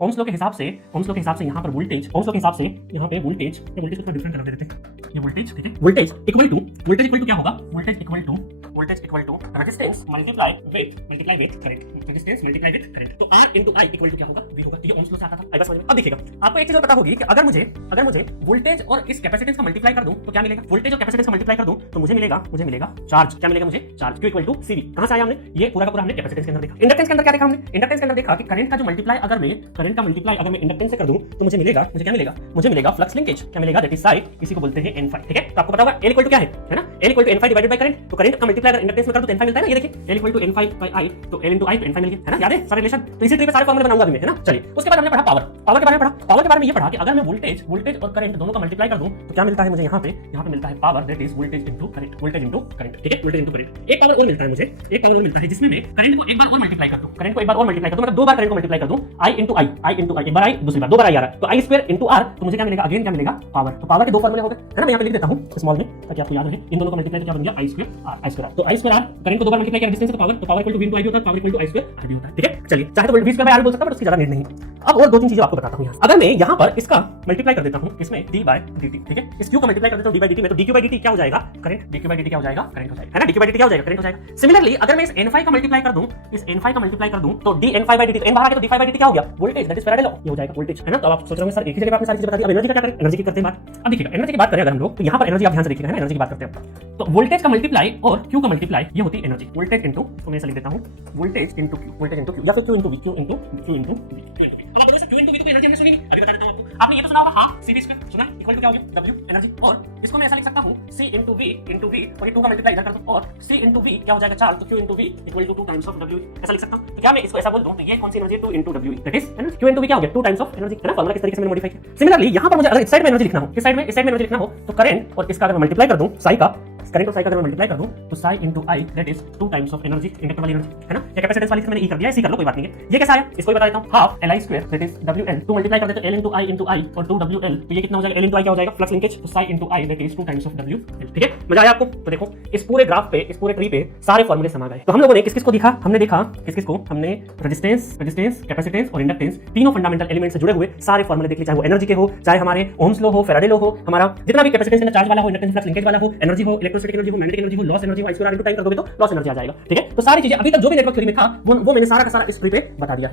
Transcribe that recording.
Ohm's law के हिसाब से यहाँ पर वोल्टेज ओम्स लॉ के हिसाब से यहाँ पे वोल्टेज को थोड़ा डिफरेंट कलर दे देते हैं। ये वोल्टेज ठीक है, वोल्टेज इक्वल टू क्या होगा, voltage equal to resistance multiply with current, resistance multiply with current. तो R into I equal to क्या होगा, V होगा। ये ओम्स लॉ से आता था। बस अब देखिएगा, आपको एक चीज और पता होगी कि अगर मुझे वोल्टेज और इस कैपेसिटेंस का मल्टीप्लाई कर दूं तो क्या मिलेगा, वोल्टेज और कैपेसिटेंस का मल्टीप्लाई कर दूं तो मुझे मिलेगा चार्ज। क्या मिलेगा मुझे, charge. Q equal to CV। कहां से आया हमने, ये पूरा का पूरा हमने कैपेसिटेंस के अंदर देखा। इंडक्टेंस के अंदर क्या देखा हमने, इंडक्टेंस के अंदर देखा कि करंट का मल्टीप्लाई अगर मैं इंडक्टेंस से कर दूं तो मुझे क्या मिलेगा फ्लक्स लिंकेज। क्या मिलेगा, दैट इज साइड, इसी को बोलते हैं N∅। ठीक है, तो आपको पता होगा L इक्वल टू क्या है ना, L equal to N∅ divided by current. तो करंट का मल्टीप्लाई अगर इंडक्टेंस में कर दूं तो N∅ मिलता है ना, ये देखिए L equal to N∅ by I, तो L into I तो N∅ मिल गया है ना, याद है सारे रिलेशन। तो इसी ट्री पे सारे फॉर्मूले बनाऊंगा अभी मैं, है ना। चलिए, उसके बाद हमने पढ़ा पावर के बारे में पढ़ा। पावर के बारे में ये पढ़ा कि अगर मैं वोल्टेज और करंट दोनों का मल्टीप्लाई कर दूं तो क्या मिलता है मुझे, यहाँ पे मिलता है power, that is voltage into current. ठीक है, वोल्टेज इनटू करंट। एक पावर और मिलता है मुझे, जिसमें मैं करंट को एक बार और मल्टीप्लाई कर दूं, मतलब दो बार करंट को मल्टीप्लाई कर दूं, I into I, एक बार I, दूसरी बार दो बार I आ रहा है, तो I स्क्वायर into R, तो मुझे क्या मिलेगा, अगेन क्या मिलेगा, पावर। तो पावर के दो फॉर्मूले हो गए, है ना। मैं यहाँ पे लिख देता हूँ स्मॉल में ताकि आपको याद रहे। इन दोनों का मल्टीप्लाई क्या बन गया, I स्क्वायर R। तो I स्क्वायर R, करंट को दो बार मल्टीप्लाई किया डिस्टेंस, तो power equal to V into I होता है, power equal to I square R होता है। ठीक है, चलिए, चाहे तो V स्क्वायर बाय R बोल सकता है, बट उसकी ज्यादा नीड नहीं है। अब और दो तीन चीजें आपको बताता हूँ यहाँ। अगर मैं यहाँ पर इसका मल्टीप्लाई कर देता हूँ, इसमें d by dt, ठीक है, इस q का मल्टीप्लाई कर देता हूँ d by dt में, तो dq by dt क्या हो जाएगा, करंट। dq by dt क्या हो जाएगा, करंट हो जाएगा, है ना। dq by dt क्या हो जाएगा, करंट हो जाएगा। सिमिलरली अगर मैं इस n∅ का मल्टीप्लाई कर दूं, तो dn∅ by dt, तो n बाहर आ गया तो d∅ by dt क्या हो गया, voltage, that is Faraday law, ये हो जाएगा वोल्टेज, है ना। तो आप सोच रहे होंगे सर एक ही जगह आपने सारी चीजें बता दी, अब एनर्जी का क्या करें, एनर्जी की करते हैं बात। अब देखिएगा, एनर्जी की बात करें अगर हम लोग, तो यहाँ पर एनर्जी आप ध्यान से देखिएगा, है ना, एनर्जी की बात करते हैं। तो वोल्टेज का मल्टीप्लाई और q का मल्टीप्लाई ये होती है एनर्जी। वोल्टेज इनटू, तो मैं ऐसा लिख देता हूँ, वोल्टेज इनटू q, या फिर q इनटू v। अब आप बोलोगे q इनटू v तो एनर्जी हमने सुनी नहीं, अभी बता देता हूँ आपको। आपने ये तो सुना होगा हाफ CV स्क्वायर, सुना है, इक्वल टू क्या हो गया, W एनर्जी। और इसको मैं ऐसा लिख सकता हूँ C इनटू V, और ये 2 का मल्टीप्लाई इधर कर दूं, और C इनटू V क्या हो जाएगा, चार्ज, तो Q into V equal to 2 times of W, ऐसा लिख सकता हूँ। तो क्या मैं इसको ऐसा बोल दूं, तो ये कौन सी energy, 2 into W, that is, है ना, Q इनटू V क्या हो गया, 2 टाइम्स ऑफ एनर्जी, है ना। फॉर्मूला किस तरीके से मैंने मॉडिफाई किया। सिमिलरली यहाँ पर मुझे अगर इस साइड में एनर्जी लिखना हो, इस साइड में एनर्जी लिखना हो, तो करंट और इसका अगर मैं मल्टीप्लाई कर दूं, साई का, करंट और साई का अगर मैं मल्टीप्लाई कर दूं, तो Sai into I that is 2 times of energy, inductor वाली एनर्जी, है ना। या कैपेसिटेंस वाली मैंने ई कर दिया, इसी कर लो, कोई बात नहीं है। ये कैसा आया, इसको भी बता देता हूं, half Li square that is WL, 2 multiply कर देते हैं L इनटू I और 2WL, तो ये कितना हो जाएगा, L इनटू I क्या हो जाएगा, फ्लक्स लिंकेज, तो Sai into I that is 2 times of WL। ठीक है, मजा आया आपको। तो देखो इस पूरे ग्राफ पे, इस पूरे ट्री पे सारे फॉर्मूले समा गए। तो हम लोगों ने किस-किस को देखा, हमने रेजिस्टेंस, कैपेसिटेंस और इंडक्टेंस, तीनों फंडामेंटल एलिमेंट से जुड़े हुए सारे फॉर्मूले देख लिए, चाहे वो एनर्जी के हो, चाहे हमारे ओम्स लॉ हो, फैराडे लॉ हो, हमारा जितना भी कैपेसिटेंस का चार्ज वाला हो, इंडक्टेंस फ्लक्स लिंकेज वाला हो, एनर्जी हो, इलेक्ट्रोस्टैटिक एनर्जी हो, मैग्नेटिक एनर्जी हो, लॉस एनर्जी हो, I square R into time कर दोगे तो लॉस एनर्जी आ जाएगा। ठीक है, तो सारी चीजें अभी तक जो भी नेटवर्क थ्योरी में था वो मैंने सारा का सारा इस ट्री पे बता दिया।